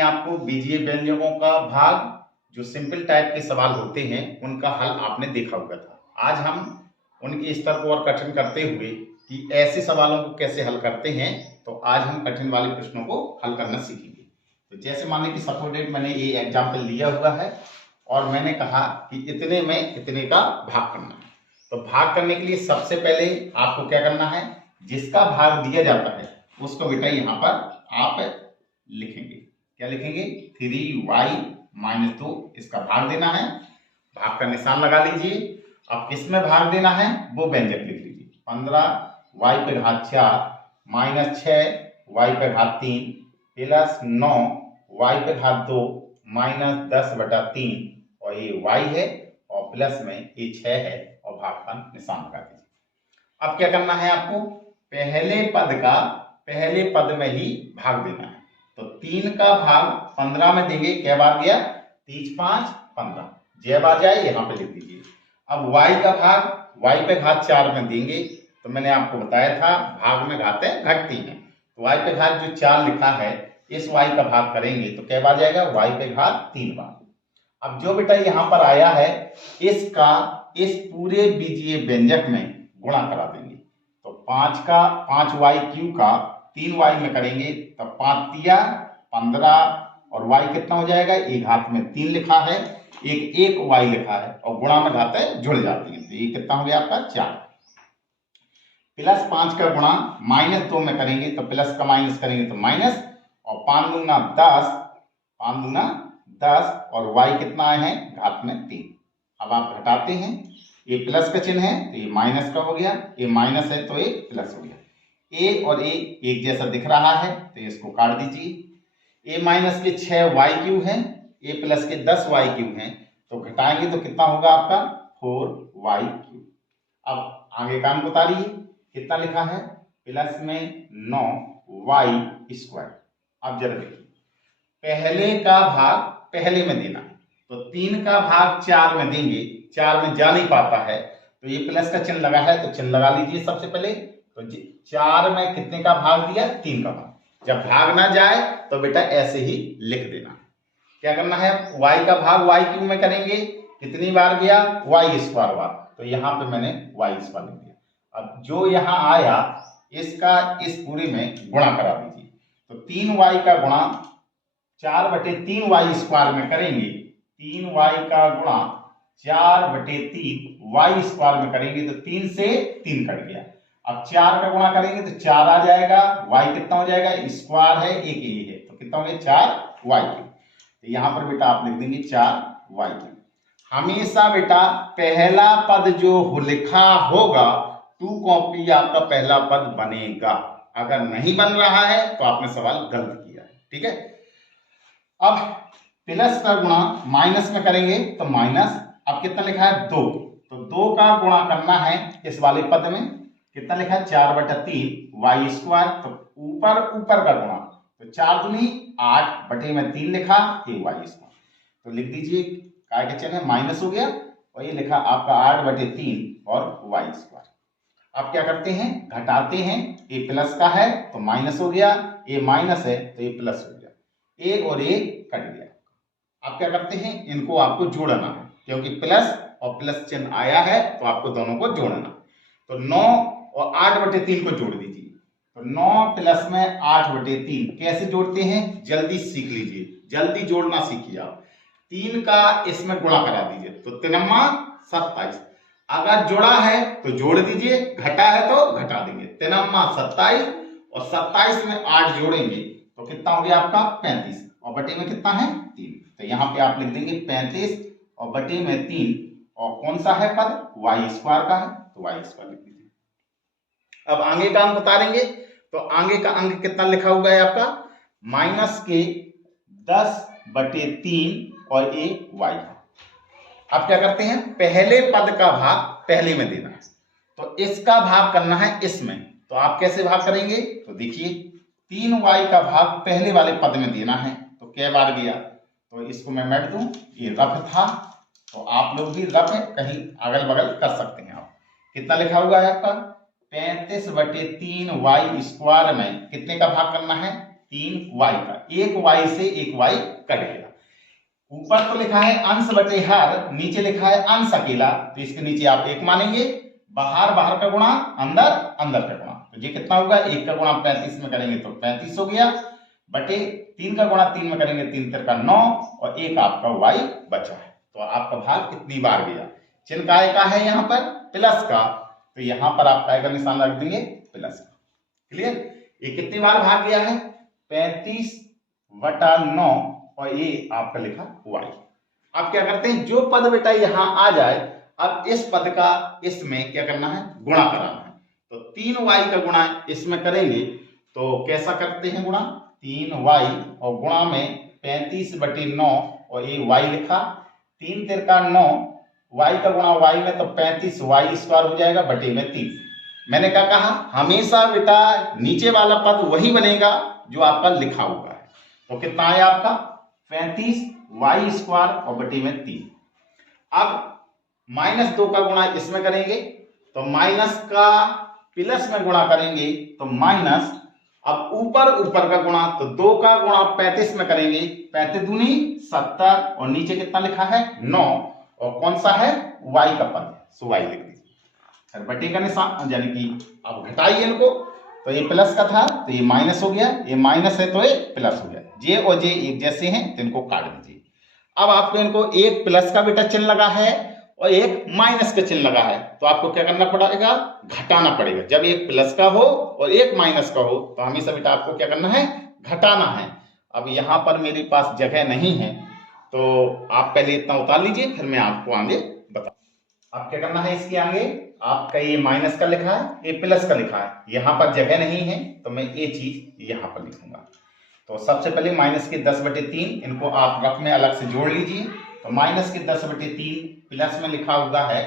आपको बीजीय व्यंजकों का भाग जो सिंपल टाइप के सवाल होते हैं उनका हल आपने देखा हुआ था। आज हम उनके स्तर को और कठिन करते हुए कि ऐसे सवालों को कैसे हल करते हैं, तो आज हम कठिन वाले प्रश्नों को हल करना सीखेंगे। तो जैसे माने कि सपोज मैंने ये एग्जाम्पल लिया हुआ है और मैंने कहा कि इतने में इतने का भाग करना है। तो भाग करने के लिए सबसे पहले आपको क्या करना है, जिसका भाग दिया जाता है उसको बेटा यहाँ पर आप लिखेंगे। क्या लिखेंगे? 3y - 2 इसका भाग देना है। भाग का निशान लगा लीजिए। अब किसमें भाग देना है वो व्यंजक लिख लीजिए। 15y पे घात 4 - 6y पे घात 3 प्लस 9y पे घात 2 - 10/3 और ये y है और प्लस में ये 6 है और भाग का निशान लगा दीजिए। अब क्या करना है आपको, पहले पद में ही भाग देना है। तो 3 का भाग 15 में देंगे। क्या बार गया? 3 5 15 जय बार जाए यहाँ पे लिख दीजिए। अब y का भाग y पे घात 4 में देंगे। तो मैंने आपको बताया था भाग में घातें घटती हैं, तो y पे घात जो 4 लिखा है इस y का भाग करेंगे तो क्या बार जाएगा? y पे घात 3 बार। अब जो बेटा यहाँ पर आया है इसका इस पूरे बीजीय व्यंजक में गुणा करा देंगे। तो 5y³ का 3y में करेंगे तो 5 तिया 15 और y कितना हो जाएगा? एक घात में 3 लिखा है, एक y लिखा है और गुणा में घातें जुड़ जाती हैं। तो ये कितना हो गया आपका? 4 प्लस 5 का गुणा -2 में करेंगे तो प्लस का माइनस करेंगे तो माइनस और 5 दूना 10 और y कितना है? घात में 3। अब आप घटाते हैं, ये प्लस का चिन्ह है तो ये माइनस का हो गया, ये माइनस है तो ये प्लस हो गया। a और a एक जैसा दिख रहा है तो इसको काट दीजिए। a माइनस के 6y³ है, a प्लस के 10y³ है, तो घटाएंगे तो कितना होगा आपका? 4y³। अब आगे काम उतारिए, कितना लिखा है? प्लस में 9y²। अब जरा देखिए, पहले का भाग पहले में देना है तो 3 का भाग 4 में देंगे, 4 में जा नहीं पाता है तो ये प्लस का चिन्ह लगा है तो चिन्ह लगा लीजिए सबसे पहले। तो 4 में कितने का भाग दिया? 3 का भाग। जब भाग ना जाए तो बेटा ऐसे ही लिख देना। क्या करना है? y का भाग y³ में करेंगे, कितनी बार गया? y² बार। तो यहाँ पे मैंने y² लिख दिया। अब जो यहाँ आया इसका इस पूरे में गुणा करा दीजिए। तो 3y का गुणा 4/3y² में करेंगे, 3y का गुणा 4/3y² में करेंगे तो 3 से 3 कट गया। अब 4 का गुणा करेंगे तो 4 आ जाएगा, y कितना हो जाएगा? स्क्वायर है, एक ये है तो कितना हो गया? 4y³। तो यहाँ पर बेटा आप लिख देंगे 4y³। हमेशा बेटा पहला पद जो लिखा होगा टू कॉपी आपका पहला पद बनेगा। अगर नहीं बन रहा है तो आपने सवाल गलत किया है, ठीक है। अब प्लस का गुणा माइनस में करेंगे तो माइनस। अब कितना लिखा है? 2, तो 2 का गुणा करना है इस वाले पद में। कितना लिखा है? 4/3y²। तो ऊपर का गुणा तो 4 दूनी 8/3 लिखा, ये y²। तो लिख दीजिए काय का चिन्ह है, माइनस हो गया और ये लिखा आपका 8/3 और y²। अब क्या करते हैं? घटाते हैं। ये प्लस का है तो माइनस हो गया, ये माइनस है तो ये प्लस हो गया, एक और एक कट गया। अब क्या करते हैं? इनको आपको जोड़ना है, क्योंकि प्लस और प्लस चिन्ह आया है तो आपको दोनों को जोड़ना। तो 9 और 8/3 को जोड़ दीजिए। तो 9 प्लस में 8/3 कैसे जोड़ते हैं? जल्दी सीख लीजिए, जल्दी जोड़ना सीखिए आप। 3 का इसमें गुणा करा दीजिए तो 3 27। अगर जोड़ा है तो जोड़ दीजिए, घटा है तो घटा देंगे। 3 27 और 27 में 8 जोड़ेंगे तो कितना हो गया आपका? 35 और बटे में कितना है? 3। तो यहाँ पे आप लिख देंगे 35 और बटे में 3 और कौन सा है पद? y² का है तो y² लिख दीजिए। अब आगे का अंक उतारेंगे तो आगे का अंक कितना लिखा हुआ है आपका? माइनस के 10/3 और ये y। अब क्या करते हैं? पहले पद का भाग पहले में देना है तो इसका भाग करना है इसमें। तो आप कैसे भाग करेंगे? तो देखिए 3y का भाग पहले वाले पद में देना है तो क्या बार गया? तो इसको मैं मिट दूं, ये रफ था तो आप लोग भी रफ है कहीं अगल बगल कर सकते हैं। आप कितना लिखा हुआ है आपका? 35/3y² में कितने का भाग करना है? 3y का, एक y से एक y कट गया। ऊपर तो लिखा है अंश बटे हर, नीचे लिखा है अंश अकेला, तो इसके नीचे आप एक मानेंगे, बाहर बाहर का गुणा, अंदर अंदर का गुणा, तो ये कितना होगा, एक का गुणा 35 में करेंगे तो 35 हो गया, बटे 3 का गुणा 3 में करेंगे 3 तिरका 9, और एक आपका y बचा है। तो आपका भाग कितनी बार गया, चिन्ह काय का है यहाँ पर प्लस का, तो यहाँ पर आप काय का निशान रख देंगे प्लस का। क्लियर, ये कितनी बार भाग गया है, 35/9, और ये आपका लिखा y। अब क्या करते हैं, जो पद बेटा यहाँ आ जाए, अब इस पद का इसमें क्या करना है, गुणा कराना है। तो 3y का गुणा इसमें करेंगे तो कैसा करते हैं गुणा, 3y और गुणा में 35/9, और ये y लिखा, 3 तिरका 9, y का गुणा y में तो 35y स्क्वायर हो जाएगा बटे में 3। मैंने क्या कहा, हमेशा बेटा नीचे वाला पद वही बनेगा जो आपका लिखा हुआ है। तो कितना आया आपका 35y स्क्वायर और बटे में 3। अब -2 का गुणा इसमें करेंगे तो माइनस का प्लस में गुणा करेंगे तो माइनस, अब ऊपर ऊपर का गुणा तो 2 का गुणा 35 में करेंगे, 35 दूनी 70, और नीचे कितना लिखा है 9, और कौन सा है y का पद, सो y लिख दीजिए, बटे का निशान, यानी कि अब घटाइए इनको, तो ये प्लस का था तो ये माइनस हो गया, ये माइनस है तो ये प्लस हो गया, जे और जे एक जैसे हैं तो इनको काट दीजिए। अब आपको इनको एक प्लस का बेटा चिन्ह लगा है और एक माइनस का चिन्ह लगा है, तो आपको क्या करना पड़ेगा, घटाना पड़ेगा। जब एक प्लस का हो और एक माइनस का हो तो हमेशा बेटा आपको क्या करना है, घटाना है। अब यहाँ पर मेरे पास जगह नहीं है तो आप पहले इतना उतार लीजिए, फिर मैं आपको आगे बता। अब क्या करना है, इसके आगे आपका ये माइनस का लिखा है, ये प्लस का लिखा है, यहाँ पर जगह नहीं है तो मैं ये चीज यहाँ पर लिखूंगा। तो सबसे पहले माइनस के 10/3 इनको आप रफ में अलग से जोड़ लीजिए, तो माइनस के 10/3 प्लस में लिखा हुआ है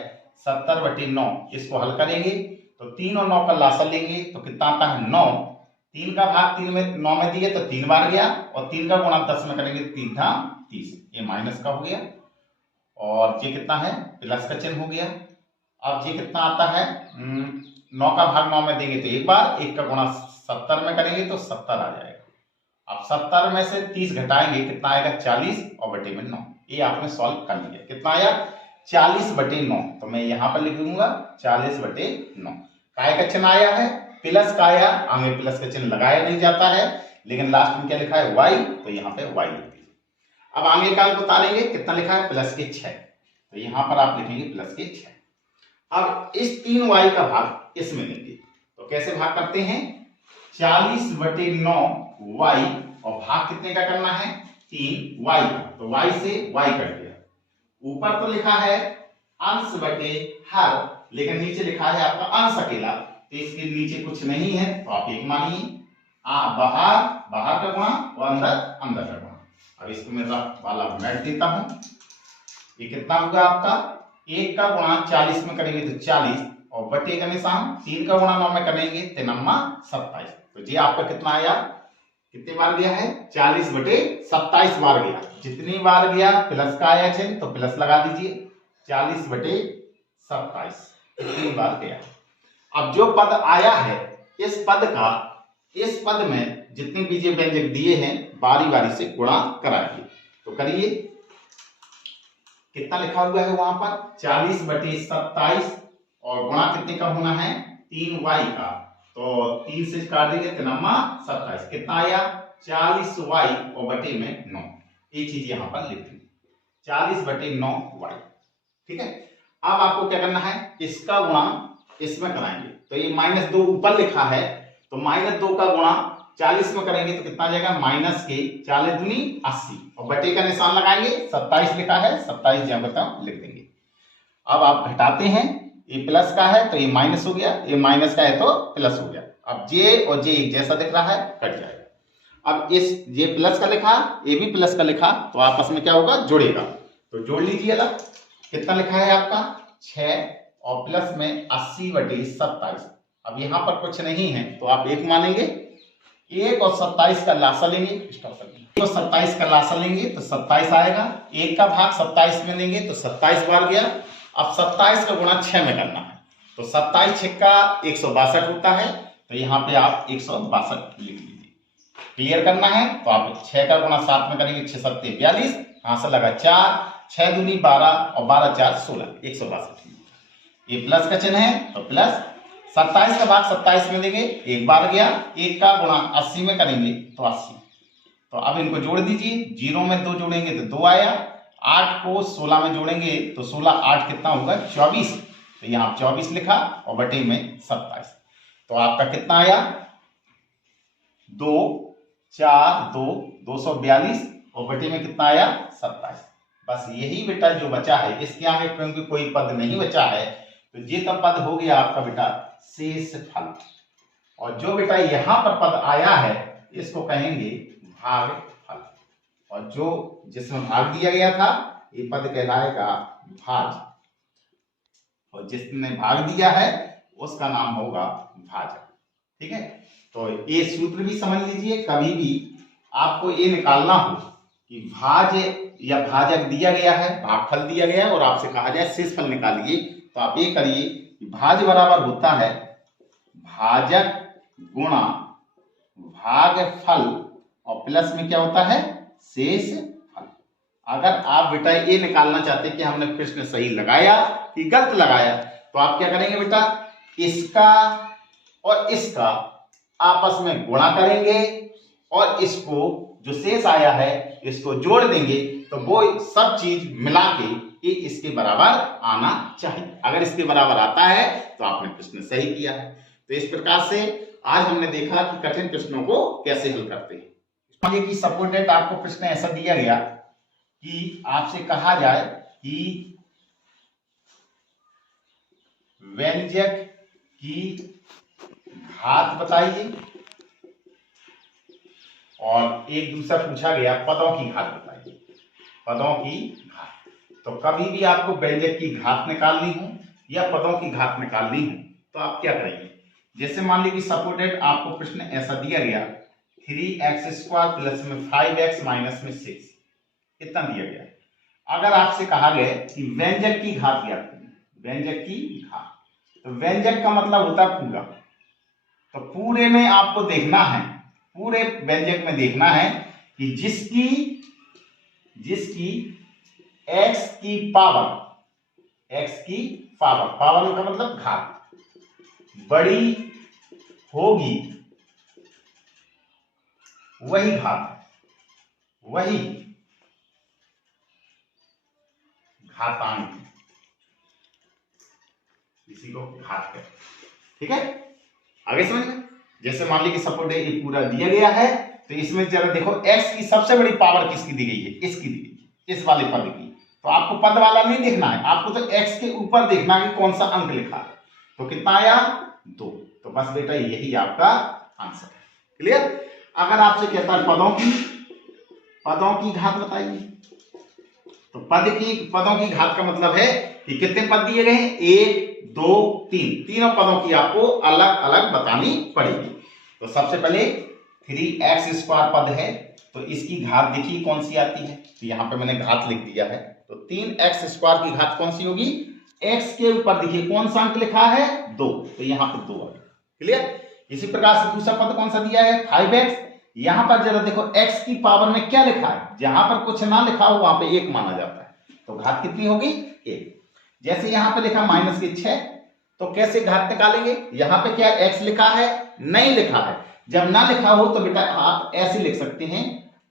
70/9, इसको हल करेंगे तो 3 और 9 का लासा लेंगे तो कितना आता है 9, 3 का भाग 3 में 9 में दिए तो 3 बार गया, और 3 का गुणा 10 में करेंगे 3 था 30, ये माइनस का हो गया, और ये कितना है प्लस का चिन्ह हो गया। अब ये कितना आता है, 9 का भाग 9 में देंगे तो एक बार, 1 का गुणा 70 में करेंगे तो 70 आ जाएगा। अब 70 में से 30 घटाएंगे कितना आएगा 40 और बटे में 9, ये आपने सॉल्व कर लिया, कितना आया 40/9, तो मैं यहाँ पर लिख दूंगा 40/9। काय का चिन्ह आया है प्लस का आया, आगे प्लस का चिन्ह लगाया नहीं जाता है, लेकिन लास्ट में क्या लिखा है y, तो यहाँ पे y लिख दीजिए। अब आगे का अंक उतारेंगे, कितना लिखा है प्लस के 6, तो यहाँ पर आप लिखेंगे प्लस के 6। अब इस 3y का भाग इसमें लेंगे, तो कैसे भाग करते हैं, 40/9y, और भाग कितने का करना है 3y का, तो y से y कट गया। ऊपर तो लिखा है अंश बटे हर, लेकिन नीचे लिखा है आपका अंश अकेला, तो इसके नीचे कुछ नहीं है तो आप एक मानिए, बाहर बाहर का गुणा और अंदर अंदर का गुणा। अब इसको मैं वाला मैट देता हूं, ये कितना होगा आपका, 1 का गुणा 40 में करेंगे तो 40, और बटे का निशान, 3 का गुणा 9 में करेंगे 3×27, तो ये आपका कितना आया, कितनी बार गया है 40/27 बार गया। जितनी बार गया प्लस का आया चिन्ह तो प्लस लगा दीजिए, 40/27 कितनी बार गया। अब जो पद आया है इस पद में जितने बीजीय व्यंजक दिए हैं बारी बारी से गुणा कराइए, तो करिए, कितना लिखा हुआ है वहां पर 40/27, और गुणा कितने का होना है 3y का, तो 3 से काट देंगे 3×27, कितना आया 40y और बटे में 9, ये चीज यहां पर लिख देंगे 40/9y। ठीक है, अब आपको क्या करना है, इसका गुणा इसमें कराएंगे, तो ये -2 ऊपर लिखा है, तो -2 का गुणा 40 में करेंगे तो कितना आ जाएगा, माइनस के 40 दूनी 80, और बटे का निशान लगाएंगे, 27 लिखा है 27 जहां बताओ लिख देंगे। अब आप घटाते हैं, ये प्लस का है तो ये माइनस हो गया, ये माइनस का है तो प्लस हो गया। अब जे और जे एक जैसा दिख रहा है, कट जाएगा। अब इस जे प्लस का लिखा, ये भी प्लस का लिखा, तो आपस में क्या होगा, जुड़ेगा, तो जोड़ लीजिए अलग। कितना लिखा है आपका 6 और प्लस में 80/27। अब यहाँ पर कुछ नहीं है तो आप एक मानेंगे, 1 और 27 का लासा लेंगे, 1 और 27 का लासा लेंगे तो 27 आएगा, 1 का भाग 27 में लेंगे तो 27 बार गया। अब 27 का गुणा 6 में करना है, तो 27 6 का 162 होता है, तो यहाँ पे आप 162 लिख लीजिए। क्लियर करना है तो आप 6 का गुणा 7 में करेंगे, 6 सत्ते 42, यहां से लगा 4, 6 दूनी 12 और 12 4 16, 162। ये प्लस का चिन्ह है तो प्लस, 27 का भाग 27 में देंगे, एक बार गया, 1 का गुणा 80 में करेंगे तो 80। तो अब इनको जोड़ दीजिए, 0 में 2 जोड़ेंगे तो 2 आया, 8 को 16 में जोड़ेंगे तो 16 8 कितना होगा 24, तो यहाँ 24 लिखा और बटे में 27। तो आपका कितना आया 2 4 2 242 और बटे में कितना आया 27। बस यही बेटा जो बचा है, इसके आगे क्योंकि कोई पद नहीं बचा है तो ये तब पद हो गया आपका बेटा शेष फल। और जो बेटा यहां पर पद आया है इसको कहेंगे भाग फल, और जो जिसमें भाग दिया गया था ये पद कहलाएगा भाज, और जिसने भाग दिया है उसका नाम होगा भाजक। ठीक है, तो ये सूत्र भी समझ लीजिए, कभी भी आपको ये निकालना हो कि भाज या भाजक दिया गया है, भागफल दिया गया है और आपसे कहा जाए शेषफल निकालिए, तो आप ये करिए कि भाज बराबर होता है भाजक गुणा भागफल और प्लस में क्या होता है शेष फल। अगर आप बेटा ये निकालना चाहते हैं कि हमने प्रश्न सही लगाया कि गलत लगाया, तो आप क्या करेंगे बेटा, इसका और इसका आपस में गुणा करेंगे और इसको जो शेष आया है इसको जोड़ देंगे, तो वो सब चीज मिला के ये इसके बराबर आना चाहिए। अगर इसके बराबर आता है तो आपने प्रश्न सही किया है। तो इस प्रकार से आज हमने देखा कि कठिन प्रश्नों को कैसे हल करते हैं। मानिए कि सपोर्टेड आपको प्रश्न ऐसा दिया गया कि आपसे कहा जाए कि व्यंजक की घात बताइए, और एक दूसरा पूछा गया पदों की घात बताइए, पदों की घात। तो कभी भी आपको व्यंजक की घात निकालनी हो या पदों की घात निकालनी हो तो आप क्या करेंगे, जैसे मान लीजिए सपोर्टेड आपको प्रश्न ऐसा दिया गया 3x² प्लस में 5x माइनस में 6 इतना दिया गया। अगर आपसे कहा गया कि व्यंजक की घात ज्ञात करें, व्यंजक की घात, तो व्यंजक का मतलब होता है पूरा, तो पूरे में आपको देखना है, पूरे व्यंजक में देखना है कि जिसकी x की पावर का मतलब घात बड़ी होगी वही घात, वही घातांक, इसी को घात है। ठीक है, आगे समझ में। जैसे मान लीजिए सपोर्ट ये पूरा दिया गया है, तो इसमें जरा देखो x की सबसे बड़ी पावर किसकी दी गई है, इसकी दी गई है, इस वाले पद की। तो आपको पद वाला नहीं देखना है, आपको तो x के ऊपर देखना है कि कौन सा अंक लिखा है। तो कितना आया 2, तो बस बेटा यही आपका आंसर है। क्लियर। अगर आपसे कहता है पदों की घात बताइए, तो पदों की घात का मतलब है कि कितने पद दिए गए हैं, 1 2 3, तीनों पदों की आपको अलग अलग बतानी पड़ेगी। तो सबसे पहले 3x² पद है, तो इसकी घात देखिए कौन सी आती है, तो यहां पे मैंने घात लिख दिया है। तो 3x² की घात कौन सी होगी, x के ऊपर देखिए कौन सा अंक लिखा है 2, तो यहां पर 2 आ गया। क्लियर। इसी प्रकार से दूसरा पद कौन सा दिया है 5x, यहां पर जरा देखो x की पावर में क्या लिखा है, जहां पर कुछ ना लिखा हो वहां पे 1 माना जाता है, तो घात कितनी होगी 1। जैसे यहां पे लिखा -6, तो कैसे घात निकालेंगे, यहां पे क्या x लिखा है, नहीं लिखा है। जब ना लिखा हो तो बेटा आप ऐसे लिख सकते हैं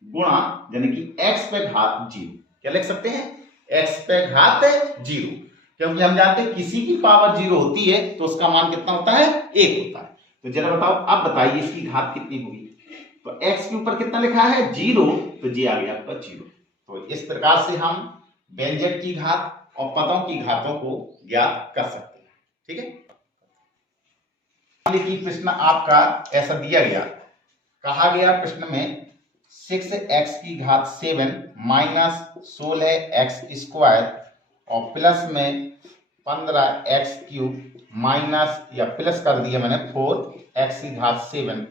गुणा, यानी कि x पे घात 0। क्या लिख सकते हैं, x पे घात 0, क्योंकि हम जानते हैं किसी की पावर 0 होती है तो उसका मान कितना होता है 1 होता है। तो जरा बताओ, अब बताइए इसकी घात कितनी होगी, तो x के ऊपर कितना लिखा है 0, तो जी आ गया आपका 0। तो इस प्रकार से हम व्यंजक की घात और पदों की घातों को ज्ञात कर सकते हैं। ठीक है। प्रश्न आपका ऐसा दिया गया, कहा गया प्रश्न में 6x की घात 7 माइनस 16x² और प्लस में 15x³ माइनस या प्लस कर दिया मैंने 4x की घात 7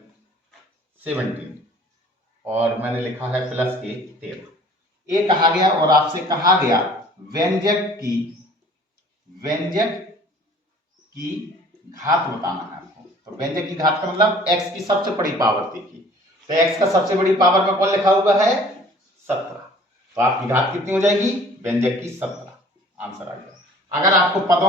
17 और मैंने लिखा है प्लस के 13। ये कहा गया और आपसे कहा गया व्यंजक की घात बताना है आपको। तो व्यंजक की घात का मतलब x की सबसे बड़ी पावर देखिए, तो x का सबसे बड़ी पावर में कौन लिखा हुआ है 17, तो आपकी घात कितनी हो जाएगी व्यंजक की 17, आंसर आ गया। अगर आपको पदों